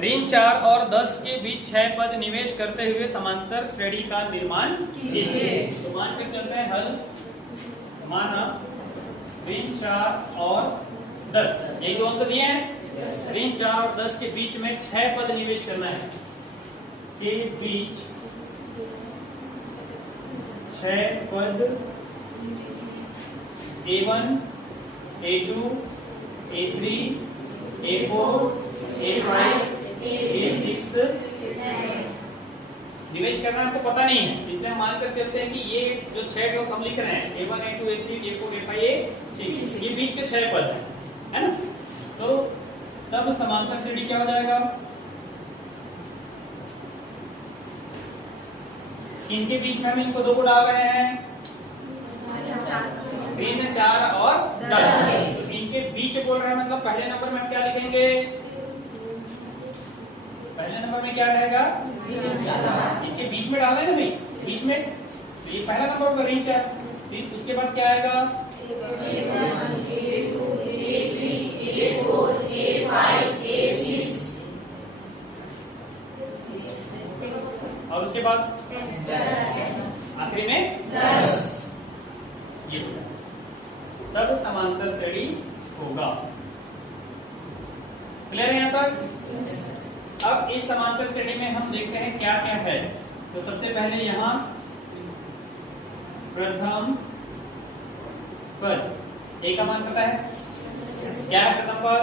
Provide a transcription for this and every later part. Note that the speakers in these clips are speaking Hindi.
ऋण 4 और 10 के बीच 6 पद निवेश करते हुए समांतर श्रेणी का निर्माण कीजिए। तो मान के चलते हैं हल। माना ऋण 4 और 10 यही दो अंक दिए हैं। ऋण 4 और 10 के बीच में 6 पद निवेश करना है। के बीच 6 पद A1 A2 A3 A4 A5 A6 निवेश करना हमको पता नहीं है, इसलिए हम मानकर चलते हैं कि ये जो 6 ब्लॉक हम लिख रहे हैं A1 A2 A3 A4 A5 A6 ये बीच के 6 पद है ना। तो तब समांतर श्रेणी क्या हो जाएगा? इनके बीच में हम इनको दो को डाल रहे हैं, ऋण 4 और 10। तो इनके बीच बोल रहे हैं, मतलब पहले नंबर में हम क्या लिखेंगे? पहले नंबर में क्या रहेगा? इनके बीच में डालना है ना भाई, बीच में। तो ये पहला नंबर होगा ऋण 4। फिर उसके बाद क्या आएगा? A1 A2 A3 A4 A5 A6 और उसके बाद आखिरी में 10। ये होगा, तब समांतर श्रेणी होगा। क्लियर है यहाँ तक? अब इस समांतर श्रेणी में हम देखते हैं क्या क्या है। तो सबसे पहले यहाँ प्रथम पद A का मान पता है क्या है? प्रथम पद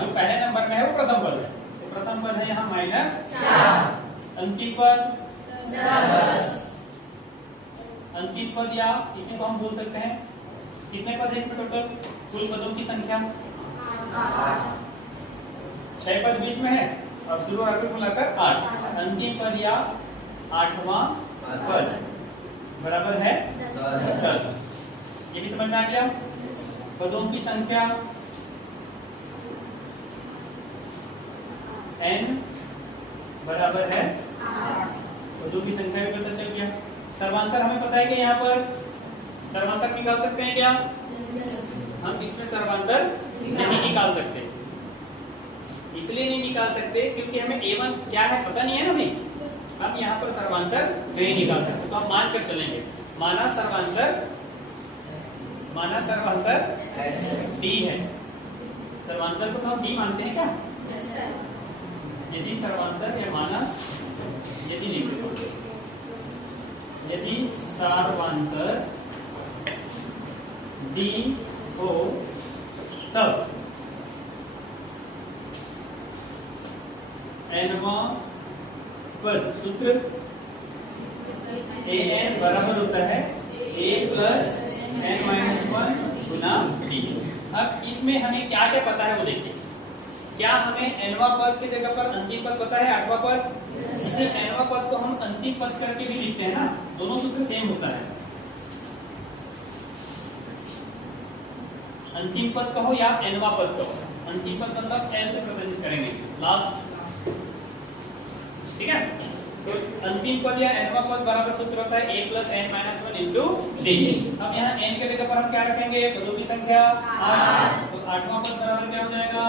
जो पहले नंबर में है वो प्रथम पद है। तो प्रथम पद है यहाँ -4। अंतिम पद 10। अंतिम पद या इसी को हम बोल सकते हैं, कितने पद है इसमें टोटल? कुल पदों की संख्या 8। 6 पद बीच में है और शुरू आखिर मिलाकर 8। अंतिम पद या 8वां पद बराबर है 10। ये भी समझ में आ गया? पदों की संख्या n बराबर है 8। पदों की संख्या भी पता चल गया। सर्वांतर हमें पता है कि यहाँ पर सर्वांतर निकाल सकते हैं क्या? हम इसमें सर्वांतर नहीं निकाल सकते। इसलिए नहीं निकाल सकते क्योंकि हमें A1 क्या है पता नहीं है ना भाई। हम यहाँ पर सर्वांतर नहीं निकाल सकते, तो हम मान कर चलेंगे। माना सर्वांतर D है। सर्वांतर को तो हम D मानते हैं क्या? यदि सर्वांतर या माना यदि लिखते, यदि सर्वांतर D हो तब nवां पद सूत्र an बराबर होता है a plus n-1 Guna d। अब इसमें हमें क्या क्या पता है वो देखिए। क्या हमें nवां पद की जगह पर अंतिम पद पता है? 8वां पद। इसे nवां पद को हम अंतिम पद करके भी लिखते हैं ना, दोनों सूत्र सेम होता है। अंतिम पद कहो या nवां पद कहो, अंतिम पद मतलब l से प्रदर्शित करेंगे लास्ट, ठीक है। तो अंतिम पद या nवां पद बराबर सूत्र होता है a plus n-1 into d। अब यहाँ n के जगह पर हम क्या रखेंगे? पदों की संख्या 8। तो 8वां पद बराबर क्या हो जाएगा?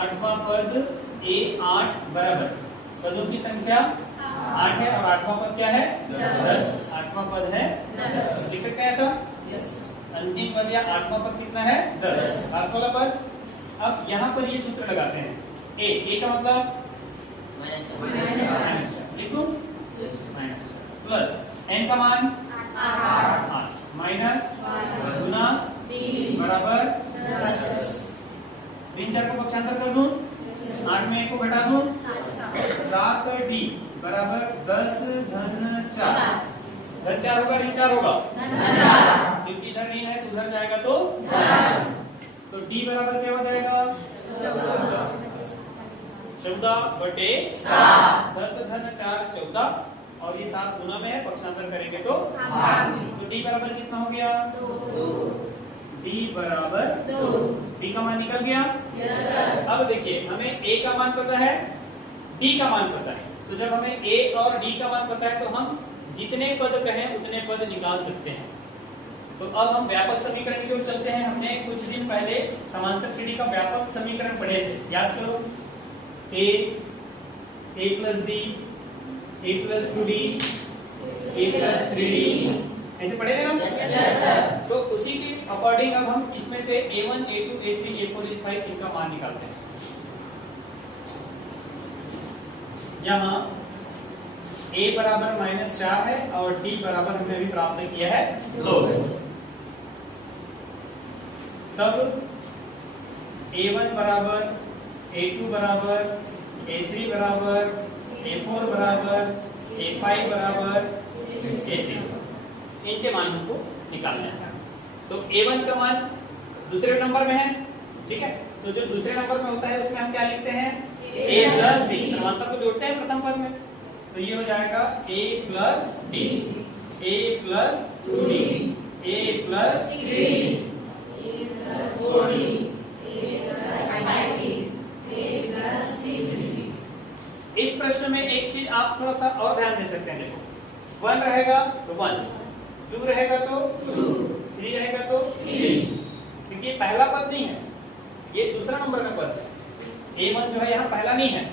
8वां पद a8 बराबर पदों की संख्या 8 है और 8वां पद क्या है? 10। 8वां पद है 10। लिख सकते हैं ऐसा? अंतिम पद या 8वां पद कितना है? 10। 8 वाला पद। अब यहाँ पर ये सूत्र लगाते हैं। a का मतलब लिखो प्लस n का मान 8 माइनस गुना बराबर 10। ऋण 4 को पक्षांतर कर दूं, 8 में 1 को घटा दूं, 7d बराबर 10 धन 4। धन 4 होगा ऋण 4 होगा, क्योंकि इधर ऋण है तो उधर जाएगा तो d बराबर क्या हो जाएगा? 14/7। 10 धन 4 14 और ये 7 गुना में है, पक्षांतर करेंगे तो d बराबर कितना हो गया? 2। d बराबर 2। d का मान निकल गया। अब देखिए हमें a का मान पता है, d का मान पता है। तो जब हमें a और d का मान पता है तो हम जितने पद कहें उतने पद निकाल सकते हैं। तो अब हम व्यापक समीकरण की ओर चलते हैं। हमने कुछ दिन पहले समांतर श्रेणी का व्यापक समीकरण पढ़े थे, याद करो। a plus b, a plus 2d, a plus 3d, ऐसे पढ़े थे ना? Yes sir. तो उसी के अकॉर्डिंग अब हम इसमें से a1, a2, a3, a4, a5 इनका मान निकालते हैं। यहाँ a बराबर -4 है और d बराबर हमने अभी प्राप्त किया है 2। तब a1 बराबर, a2 बराबर, a3 बराबर, a4 बराबर, a5 बराबर, a6, इनके मान हमको निकालना है। तो a1 का मान दूसरे नंबर में है, ठीक है। तो जो दूसरे नंबर में होता है उसमें हम क्या लिखते हैं? a प्लस b, समानता को जोड़ते हैं प्रथम पद में। तो ये हो जाएगा a plus d, a plus 2d, a plus 3d, इस प्रश्न में एक चीज आप थोड़ा सा और ध्यान दे सकते हैं। देखो 1 रहेगा तो 1, 2 रहेगा तो 2, 3 रहेगा तो 3, क्योंकि पहला पद नहीं है, ये दूसरा नंबर का पद है। a1 जो है यहाँ पहला नहीं है,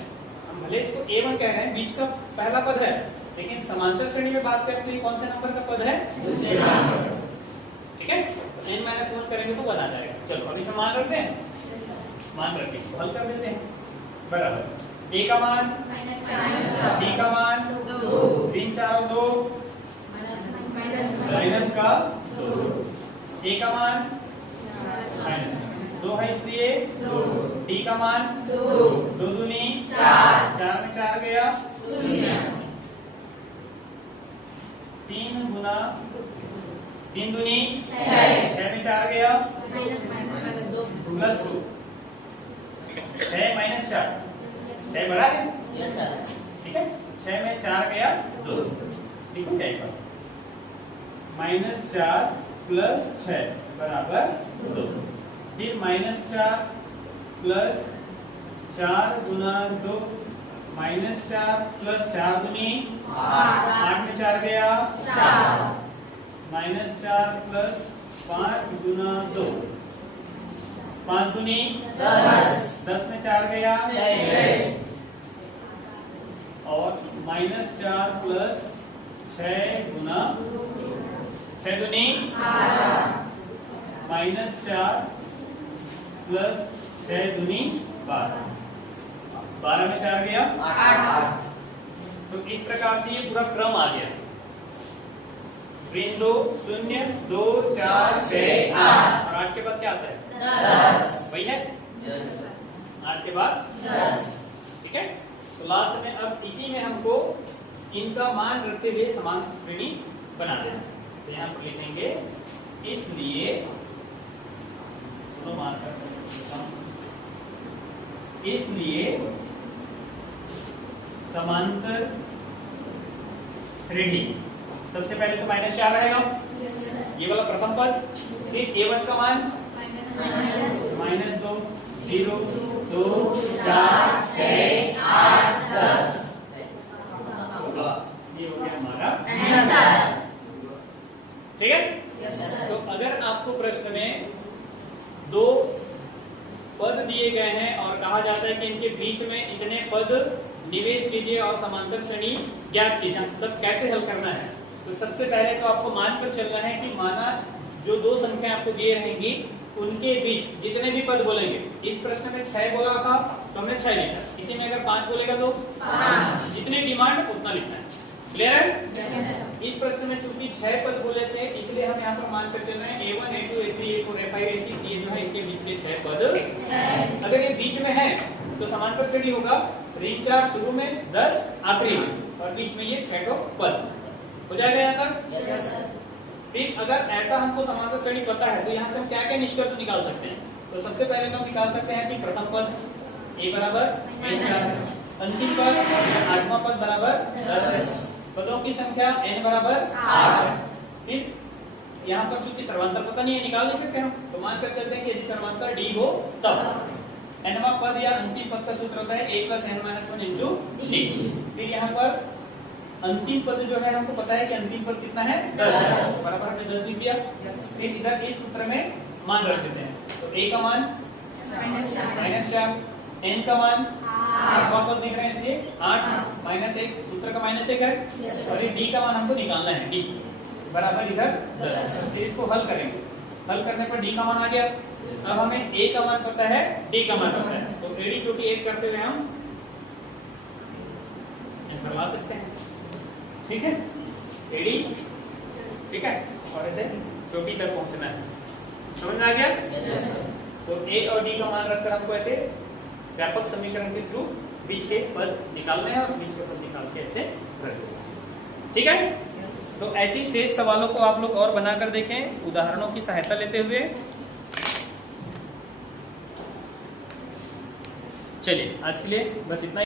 हम भले इसको a1 कह रहे हैं, बीच का पहला पद है, लेकिन समांतर श्रेणी में बात करें तो ये कौन से नंबर का पद है? ठीक है। n-1 करेंगे तो 1 आ जाएगा। चलो अब इसमें मान रखते हैं, मान रखते हैं, हल कर देते हैं। बराबर a का मान d का मान 3 4 2 माइनस का 2, a का मान -2 है इसलिए d का मान 2 दूनी 4 में 4 गया 3 गुना 3 दूनी 6 में 4 गया प्लस 2, 6 माइनस 4, 6 बड़ा है, ठीक है। 6 में 4 गया 2, ठीक हो जाएगा -4 प्लस 6 बराबर 2। फिर -4 प्लस 4 गुना 2, -4 प्लस 4 दूनी 8 में 4 गया -4 प्लस 5 गुना 2, 5 दूनी 10 में 4 गया और -4 प्लस 6 गुना 6 दूनी -4 प्लस 6 दूनी 12 में 4 गया 8। तो इस प्रकार से ये पूरा क्रम आ गया। 3 2 0 2 4 6 8 और 8 के बाद क्या आता है? 10, वही है 8 के बाद 10, ठीक है। तो लास्ट में अब इसी में हमको इनका मान रखते हुए समान श्रेणी बना देना। तो यहाँ पर लिखेंगे इसलिए मान इसलिए समांतर श्रेणी, सबसे पहले तो -4 रहेगा, ये वाला प्रथम पद। फिर a1 का मान -2 0 2 4 6 8 10, ये हो गया हमारा आंसर, ठीक है। तो अगर आपको प्रश्न में 2 पद दिए गए हैं और कहा जाता है कि इनके बीच में इतने पद निवेश कीजिए और समांतर श्रेणी ज्ञात कीजिए, तब कैसे हल करना है? तो सबसे पहले तो आपको मानकर चलना है कि माना जो 2 संख्याएं आपको दिए रहेंगी उनके बीच जितने भी पद बोलेंगे, इस प्रश्न में 6 बोला था तो हमने 6 लिखा, इसी में अगर 5 बोलेगा तो 5, जितनी डिमांड उतना लिखना है। क्लियर है? इस प्रश्न में चूंकि 6 पद बोले थे इसलिए हम यहाँ पर मानकर चल रहे हैं a1 a2 a3 a4 a5 a6, ये जो है इनके बीच के 6 पद। अगर ये बीच में है तो समांतर श्रेणी होगा ऋण 4 शुरू में 10 आखिरी में, और बीच में ये 6 पद हो जाएगा यहाँ तक। फिर अगर ऐसा हमको समांतर श्रेणी पता है तो यहाँ से हम क्या क्या निष्कर्ष निकाल सकते हैं? तो सबसे पहले तो हम निकाल सकते हैं कि प्रथम पद a बराबर n4, अंतिम पद 8वां पद बराबर 10 है, पदों की संख्या n बराबर 8 है। फिर यहाँ पर चूंकि सर्वांतर पता नहीं है, निकाल नहीं सकते हम, तो मानकर चलते हैं कि यदि सर्वांतर d हो तब nवां पद या अंतिम पद का सूत्र होता है a + n - 1 × d। फिर यहाँ पर अंतिम पद जो है हमको पता है कि अंतिम पद कितना है 10, बराबर हमने 10 लिख दिया। फिर इधर इस सूत्र में मान रख देते हैं, तो a का मान -4, n का मान 8 पद दिख रहे हैं इसलिए 8 -1, सूत्र का -1 है, और ये d का मान हमको निकालना है, d बराबर इधर 10। फिर इसको हल करेंगे, हल करने पर d का मान आ गया। अब हमें a का मान पता है, d का मान पता है, तो एडी चोटी 1 करते हुए हम आंसर ला सकते हैं। ठीक है, एडी, ठीक है, और ऐसे चोटी तक पहुंचना है। समझ में आ गया? तो a और d का मान रखकर हमको ऐसे व्यापक समीकरण के थ्रू बीच के पद निकालने हैं, और बीच के पद निकाल के ऐसे रख देंगे। ठीक है, तो ऐसी शेष सवालों को आप लोग और बनाकर देखें उदाहरणों की सहायता लेते हुए। चलिए आज के लिए बस इतना ही।